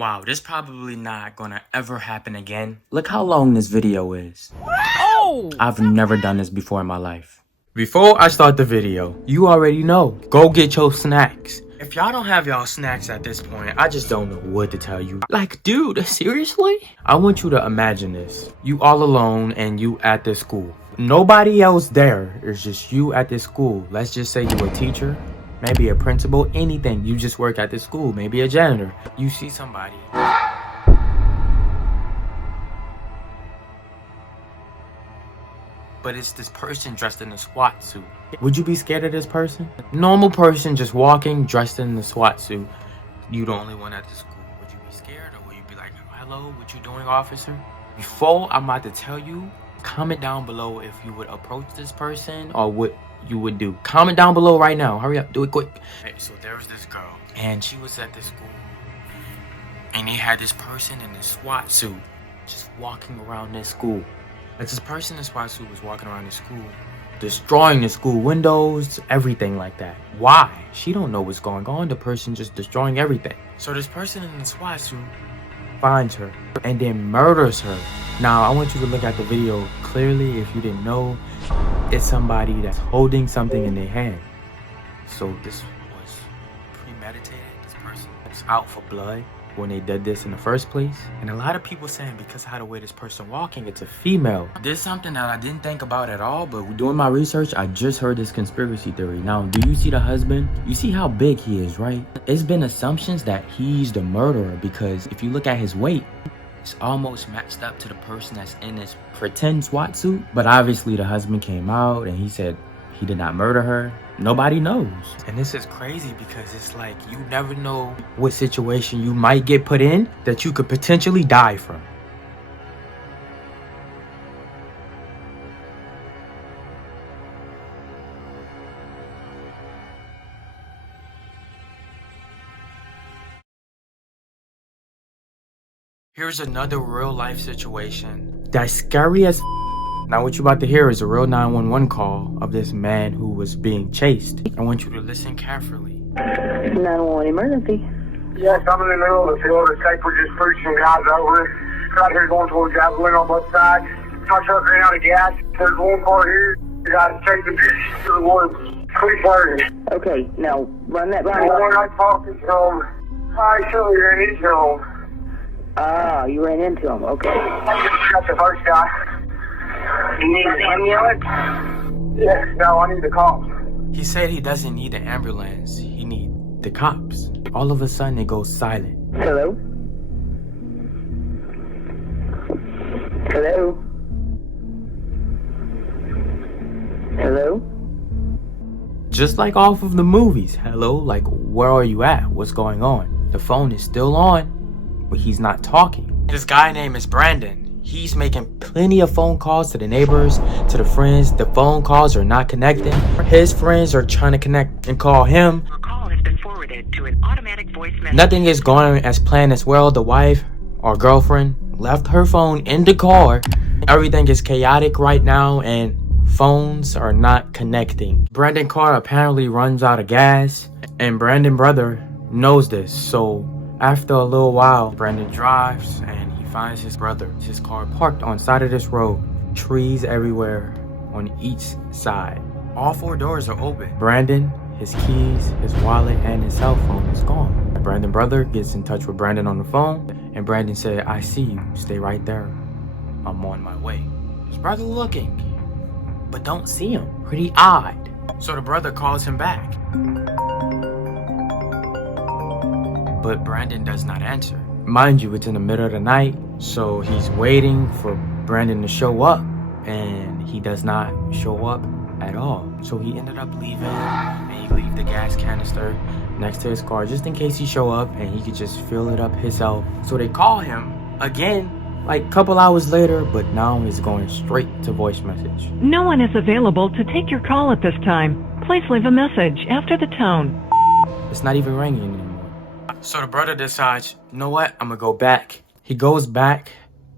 Wow, this probably not gonna ever happen again. Look how long this video is. Oh! I've never done this before in my life. Before I start the video, you already know, go get your snacks. If y'all don't have y'all snacks at this point, I just don't know what to tell you. Like, dude, seriously? I want you to imagine this. You all alone and you at this school. Nobody else there. It's just you at this school. Let's just say you're a teacher, maybe a principal, anything. You just work at this school, maybe a janitor. You see somebody. But it's this person dressed in a SWAT suit. Would you be scared of this person? Normal person just walking dressed in the SWAT suit. You the only one at the school. Would you be scared, or would you be like, hello, what you doing, officer? Before I'm about to tell you, comment down below if you would approach this person or what you would do. Comment down below right now. Hurry up, do it quick. Okay, so there was this girl, and she was at this school, and they had this person in a SWAT suit just walking around this school. This person in a SWAT suit was walking around the school, destroying the school windows, everything like that. Why? She don't know what's going on. The person just destroying everything. So this person in the SWAT suit finds her and then murders her. Now, I want you to look at the video clearly. If you didn't know, it's somebody that's holding something in their hand. So this was premeditated. This person was out for blood when they did this in the first place. And a lot of people saying because of how the way this person walking, it's a female. There's something that I didn't think about at all, but doing my research, I just heard this conspiracy theory. Now, do you see the husband? You see how big he is, right? It's been assumptions that he's the murderer because if you look at his weight, it's almost matched up to the person that's in this pretend SWAT suit. But obviously the husband came out and he said he did not murder her. Nobody knows. And this is crazy because it's like you never know what situation you might get put in that you could potentially die from. Here's another real life situation that's scary as Now what you about to hear is a real 911 call of this man who was being chased. I want you to listen carefully. 911 emergency. Yes, I'm in the middle of the field. It's like we're just pushed some guys over. Right here going towards gasoline on both sides. My truck ran out of gas. There's one car here. You guys take the bitch to the woods. Please hurry. Okay, now run that by The one I'm talking from, I surely ran into him. Ah, you ran into him. Okay. That's the first guy. You need an ambulance? Yes, no, I need the cops. He said he doesn't need the ambulance. He need the cops. All of a sudden it goes silent. Hello? Hello? Hello? Just like off of the movies. Hello, like where are you at? What's going on? The phone is still on, but he's not talking. This guy name is Brandon. He's making plenty of phone calls to the neighbors, to the friends. The phone calls are not connecting. His friends are trying to connect and call him. Your call has been forwarded to an automatic voice message. Nothing is going as planned as well. The wife or girlfriend left her phone in the car. Everything is chaotic right now and phones are not connecting. Brandon's car apparently runs out of gas and Brandon's brother knows this. So after a little while, Brandon drives and he finds his brother. His car parked on side of this road. Trees everywhere on each side. All four doors are open. Brandon, his keys, his wallet, and his cell phone is gone. Brandon's brother gets in touch with Brandon on the phone, and Brandon said, I see you. Stay right there. I'm on my way. His brother looking, but don't see him. Pretty odd. So the brother calls him back. But Brandon does not answer. Mind you, it's in the middle of the night, so he's waiting for Brandon to show up, and he does not show up at all. So he ended up leaving, and he leave the gas canister next to his car just in case he show up and he could just fill it up himself. So they call him again like a couple hours later, but now he's going straight to voice message. No one is available to take your call at this time. Please leave a message after the tone. It's not even ringing anymore. So the brother decides, you know what, I'm gonna go back. He goes back,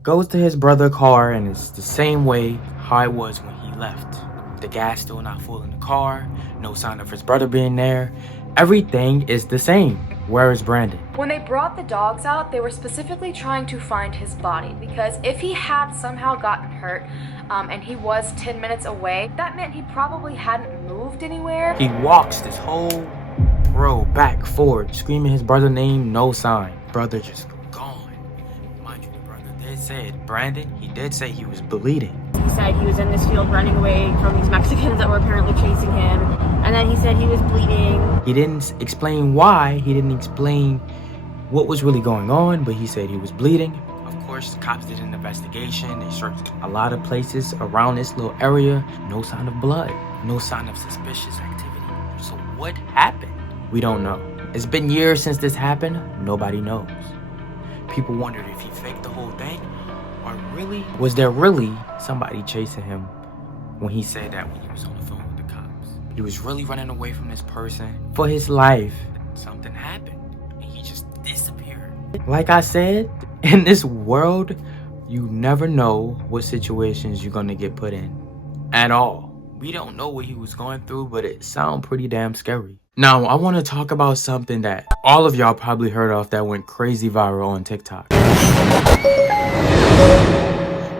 goes to his brother's car, and it's the same way how it was when he left. The gas still not full in the car, no sign of his brother being there, Everything is the same. Where is Brandon? When they brought the dogs out, they were specifically trying to find his body, because if he had somehow gotten hurt and he was 10 minutes away, that meant he probably hadn't moved anywhere. He walks this whole road back, forward, screaming his brother's name, no sign. Brother just gone. Mind you, the brother did say it. Brandon, he did say he was bleeding. He said he was in this field running away from these Mexicans that were apparently chasing him. And then he said he was bleeding. He didn't explain why. He didn't explain what was really going on, but he said he was bleeding. Of course, the cops did an investigation. They searched a lot of places around this little area. No sign of blood. No sign of suspicious activity. So what happened? We don't know. It's been years since this happened. Nobody knows. People wondered if he faked the whole thing, or really, was there really somebody chasing him when he said that when he was on the phone with the cops? He was really running away from this person for his life. Something happened and he just disappeared. Like I said, in this world, you never know what situations you're gonna get put in at all. We don't know what he was going through, but it sounds pretty damn scary. Now, I want to talk about something that all of y'all probably heard of that went crazy viral on TikTok.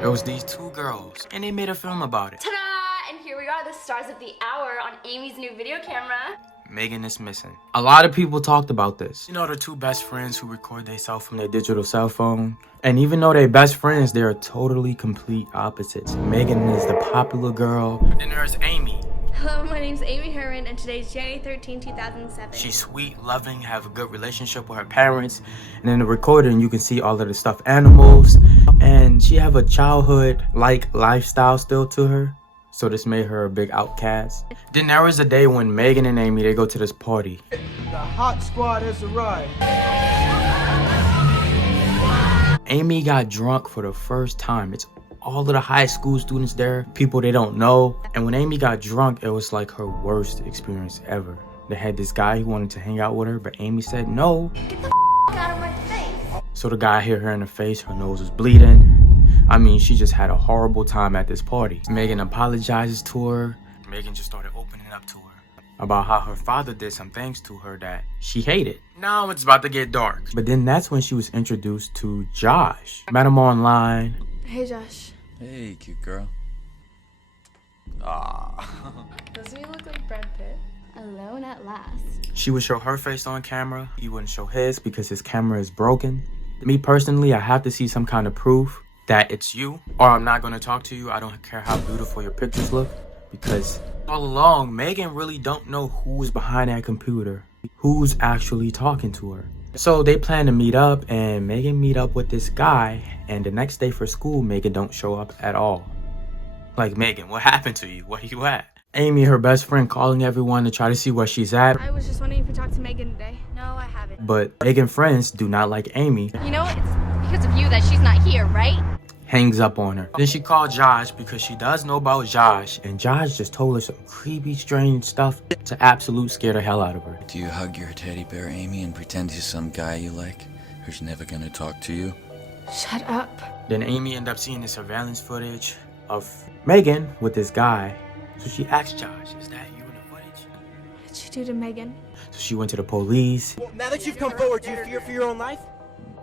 There was these two girls, and they made a film about it. Ta-da! And here we are, the stars of the hour on Amy's new video camera. Megan is missing. A lot of people talked about this. You know, the two best friends who record themselves from their digital cell phone. And even though they're best friends, they're totally complete opposites. Megan is the popular girl. Then there's Amy. Hello, my name's Amy Herron, and today's January 13, 2007. She's sweet, loving, have a good relationship with her parents. And in the recording, you can see all of the stuffed animals. And she have a childhood-like lifestyle still to her. So this made her a big outcast. Then there was a day when Megan and Amy, they go to this party. The hot squad has arrived. Amy got drunk for the first time. It's all of the high school students there, people they don't know. And when Amy got drunk, it was like her worst experience ever. They had this guy who wanted to hang out with her, but Amy said no. Get the out of my face. So the guy hit her in the face, her nose was bleeding. I mean, she just had a horrible time at this party. Megan apologizes to her. Megan just started opening up to her about how her father did some things to her that she hated. Now it's about to get dark. But then that's when she was introduced to Josh. Met him online. Hey, Josh. Hey, cute girl. Doesn't he look like Brad Pitt? Alone at last. She would show her face on camera. He wouldn't show his because his camera is broken. Me personally, I have to see some kind of proof that it's you, or I'm not going to talk to you. I don't care how beautiful your pictures look, because all along, Megan really don't know who's behind that computer, who's actually talking to her. So they plan to meet up, and Megan meet up with this guy, and the next day for school, Megan don't show up at all. Like, Megan, what happened to you? Where you at? Amy, her best friend, calling everyone to try to see where she's at. I was just wondering if you talked to Megan today. No, I haven't. But Megan friends do not like Amy. You know, it's because of you that she's not here, right? Hangs up on her. Then she called Josh because she does know about Josh, and Josh just told her some creepy, strange stuff to absolute scare the hell out of her. Do you hug your teddy bear, Amy, and pretend he's some guy you like who's never gonna talk to you? Shut up. Then Amy ended up seeing the surveillance footage of Megan with this guy. So she asked Josh, is that you in the footage? What did you do to Megan? So she went to the police. Well, now that you've come forward, do you fear for your own life?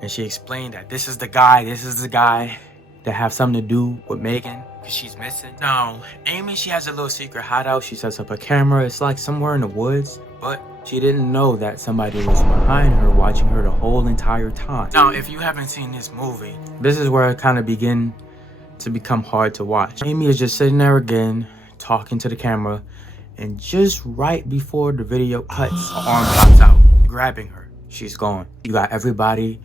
And she explained that this is the guy that have something to do with Megan, because she's missing. Now, Amy, she has a little secret hideout. She sets up a camera. It's like somewhere in the woods, but she didn't know that somebody was behind her, watching her the whole entire time. Now, if you haven't seen this movie, this is where it kind of begin to become hard to watch. Amy is just sitting there again, talking to the camera, and just right before the video cuts, her arm pops out, grabbing her. She's gone. You got everybody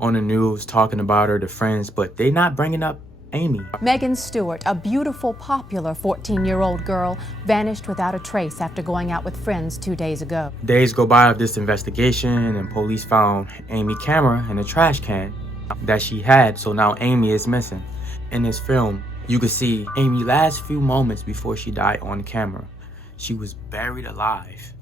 on the news talking about her, the friends, but they not bringing up Amy. Megan Stewart, a beautiful, popular 14-year-old girl, vanished without a trace after going out with friends 2 days ago. Days go by of this investigation, and police found Amy's camera in a trash can that she had, so now Amy is missing. In this film, you can see Amy's last few moments before she died on camera. She was buried alive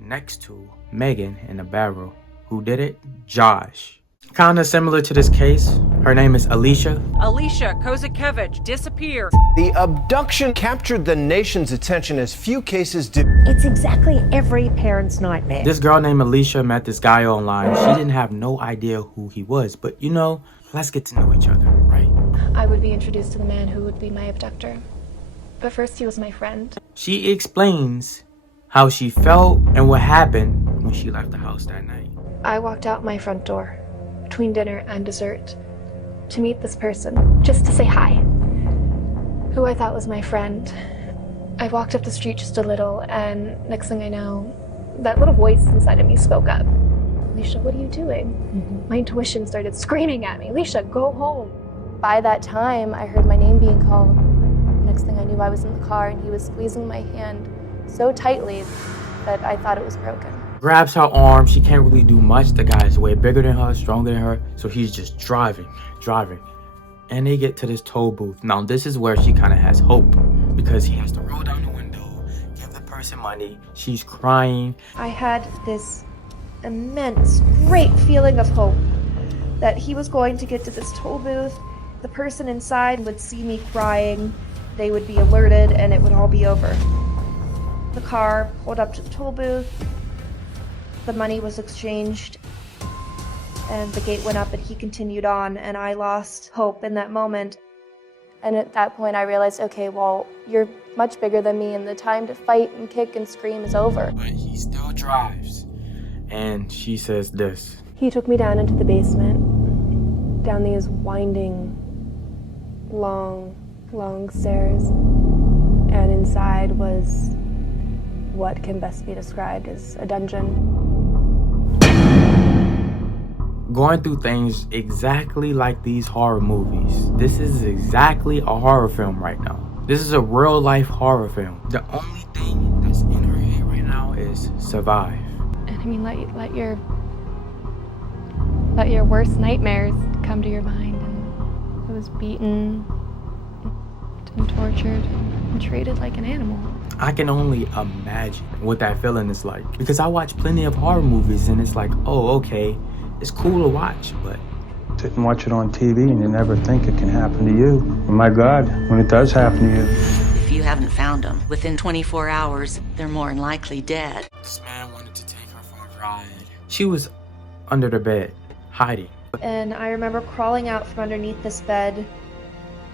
next to Megan in a barrel. Who did it? Josh. Kind of similar to this case, Her name is Alicia. Alicia Kozakevich disappeared. The abduction captured the nation's attention as few cases did. It's exactly every parent's nightmare. This girl named Alicia met this guy online. She didn't have no idea who he was, but you know, let's get to know each other, right? I would be introduced to the man who would be my abductor. But first he was my friend. She explains how she felt and what happened when she left the house that night. I walked out my front door between dinner and dessert to meet this person, just to say hi, who I thought was my friend. I walked up the street just a little, and next thing I know, that little voice inside of me spoke up. Alicia, what are you doing? My intuition started screaming at me, Alicia, go home. By that time, I heard my name being called. Next thing I knew, I was in the car, and he was squeezing my hand so tightly that I thought it was broken. Grabs her arm. She can't really do much. The guy is way bigger than her, stronger than her, so he's just driving. And they get to this toll booth. Now this is where she kind of has hope, because he has to roll down the window, give the person money. She's crying. I had this immense, great feeling of hope that he was going to get to this toll booth. The person inside would see me crying, they would be alerted, and it would all be over. The car pulled up to the toll booth, the money was exchanged, and the gate went up and he continued on, and I lost hope in that moment. And at that point I realized, okay, well, you're much bigger than me and the time to fight and kick and scream is over. But he still drives. And she says this. He took me down into the basement, down these winding, long stairs, and inside was what can best be described as a dungeon. Going through things exactly like these horror movies. This is exactly a horror film right now. This is a real life horror film. The only thing that's in her head right now is survive. And I mean, let your worst nightmares come to your mind. And I was beaten and tortured and treated like an animal. I can only imagine what that feeling is like, because I watch plenty of horror movies and it's like, oh, okay, it's cool to watch, but sit and watch it on TV and you never think it can happen to you. And my God, when it does happen to you. If you haven't found them within 24 hours, they're more than likely dead. This man wanted to take her for a ride. She was under the bed, hiding. And I remember crawling out from underneath this bed.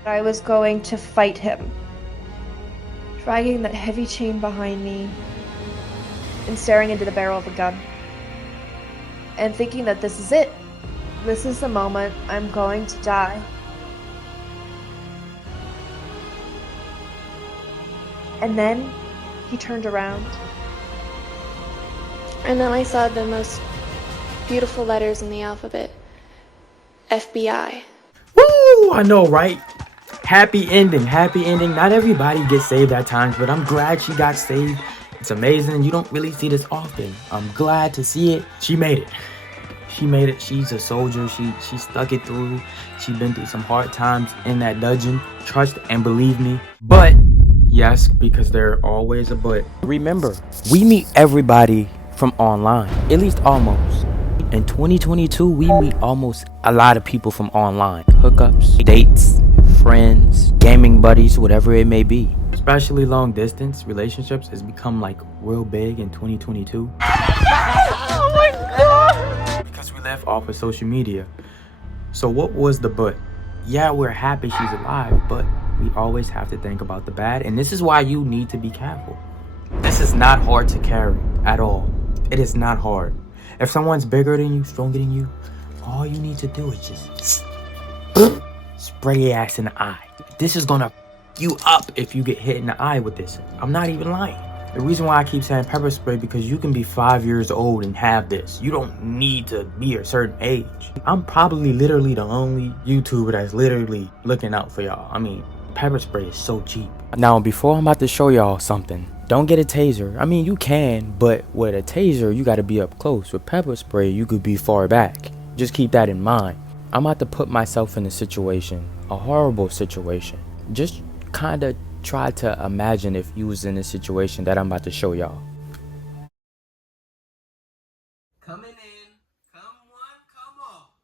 I was going to fight him, dragging that heavy chain behind me and staring into the barrel of a gun. And thinking that this is it. This is the moment I'm going to die. And then he turned around. And then I saw the most beautiful letters in the alphabet. FBI. Woo! I know, right? Happy ending, happy ending. Not everybody gets saved at times, but I'm glad she got saved. It's amazing. You don't really see this often. I'm glad to see it. She made it. She made it. She's a soldier. She stuck it through. She's been through some hard times in that dungeon. Trust and believe me. But, yes, because there's always a but. Remember, we meet everybody from online. At least almost. In 2022, we meet almost a lot of people from online. Hookups, dates, friends, gaming buddies, whatever it may be. Especially long distance relationships has become like real big in 2022. Oh my God! Because we live off of social media. So what was the but? Yeah, we're happy she's alive, but we always have to think about the bad. And this is why you need to be careful. This is not hard to carry at all. It is not hard. If someone's bigger than you, stronger than you, all you need to do is just spray your ass in the eye. This is gonna you up if you get hit in the eye with this. I'm not even lying. The reason why I keep saying pepper spray, because you can be 5 years old and have this. You don't need to be a certain age. I'm probably literally the only YouTuber that's literally looking out for y'all. I mean, pepper spray is so cheap. Now, before I'm about to show y'all something, don't get a taser. I mean, you can, but with a taser, you gotta be up close. With pepper spray, you could be far back. Just keep that in mind. I'm about to put myself in a situation, a horrible situation. Just kind of try to imagine if you was in a situation that I'm about to show y'all. Coming in. Come one, come all.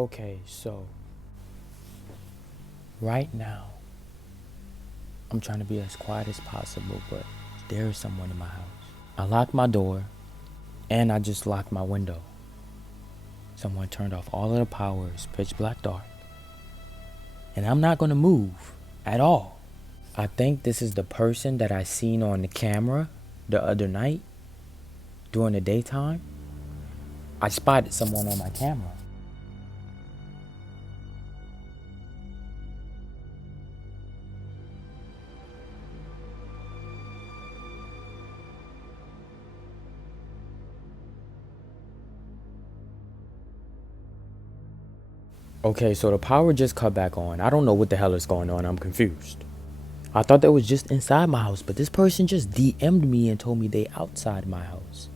Okay, so right now, I'm trying to be as quiet as possible, but there is someone in my house. I locked my door, and I just locked my window. Someone turned off all of the power. It's pitch black dark. And I'm not gonna move at all. I think this is the person that I seen on the camera the other night during the daytime. I spotted someone on my camera. Okay, so the power just cut back on. I don't know what the hell is going on. I'm confused. I thought that was just inside my house, but this person just DM'd me and told me they outside my house.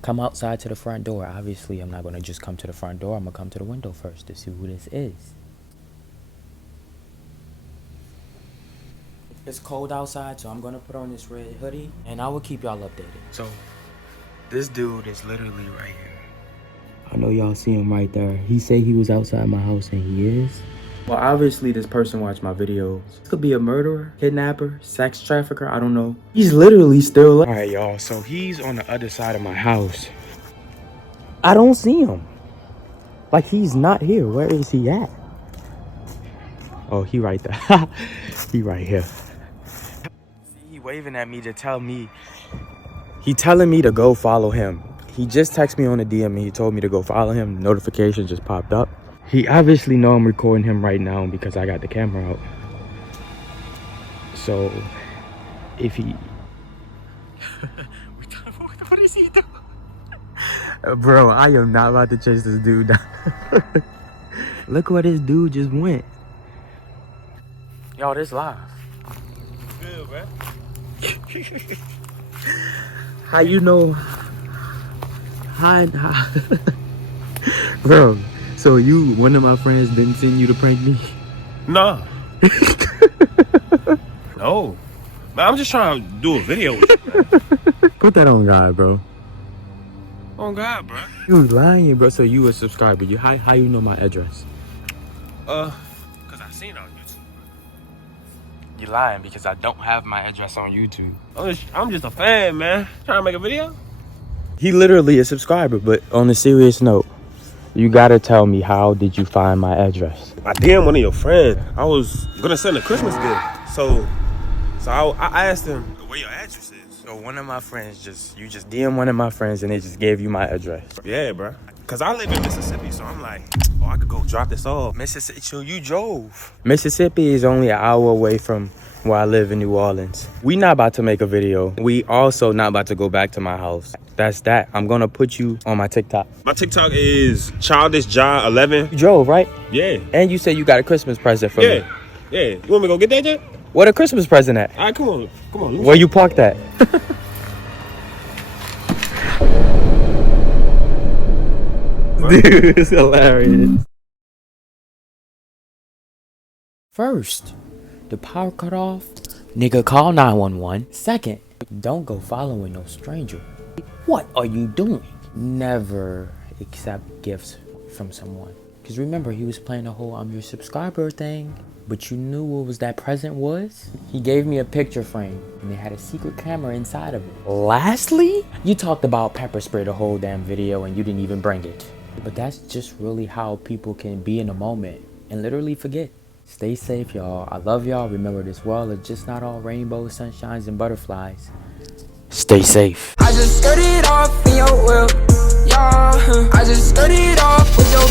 Come outside to the front door. Obviously, I'm not going to just come to the front door. I'm going to come to the window first to see who this is. It's cold outside, so I'm going to put on this red hoodie, and I will keep y'all updated. So, this dude is literally right here. I know y'all see him right there. He said he was outside my house, and he is. Well, obviously, this person watched my videos. This could be a murderer, kidnapper, sex trafficker, I don't know. He's literally still alive. All right, y'all, so he's on the other side of my house. I don't see him. Like, he's not here. Where is he at? Oh, he right there. He right here. See, he waving at me to tell me. He telling me to go follow him. He just texted me on the DM and he told me to go follow him. Notification just popped up. He obviously know I'm recording him right now because I got the camera out. So, if he... What is he doing? Bro, I am not about to chase this dude down. Look where this dude just went. Y'all, this live. Good, bro. How you know... Hi. Bro, so one of my friends didn't send you to prank me? Nah. No. Man, I'm just trying to do a video with you, man. Put that on God, bro. Oh, God, bro. You was lying, bro. So you a subscriber. How you know my address? Because I seen it on YouTube. You lying because I don't have my address on YouTube. I'm just a fan, man. Trying to make a video. He literally a subscriber, but on a serious note, you gotta tell me, how did you find my address? I DM one of your friends. I was gonna send a Christmas gift. So I asked him where your address is. So one of my friends you just DM one of my friends and they just gave you my address. Yeah, bro. Cause I live in Mississippi, so I'm like, oh, I could go drop this off. Mississippi, so you drove. Mississippi is only an hour away from where I live in New Orleans. We not about to make a video. We also not about to go back to my house. That's that. I'm gonna put you on my TikTok. My TikTok is childishja11. You drove, right? Yeah. And you said you got a Christmas present for me. Yeah. You want me to go get that yet? What a Christmas present at? All right, come on. Where you parked at? Dude, it's hilarious. First, the power cut off. Nigga, call 911. Second, don't go following no stranger. What are you doing? Never accept gifts from someone. Because remember, he was playing the whole I'm your subscriber thing. But you knew what was that present was? He gave me a picture frame and it had a secret camera inside of it. Lastly, you talked about pepper spray the whole damn video and you didn't even bring it. But that's just really how people can be in a moment and literally forget. Stay safe, y'all. I love y'all. Remember, this world is just not all rainbows, sunshines, and butterflies. Stay safe. I just skirt it off in your whip, yeah. I just skirt it off with your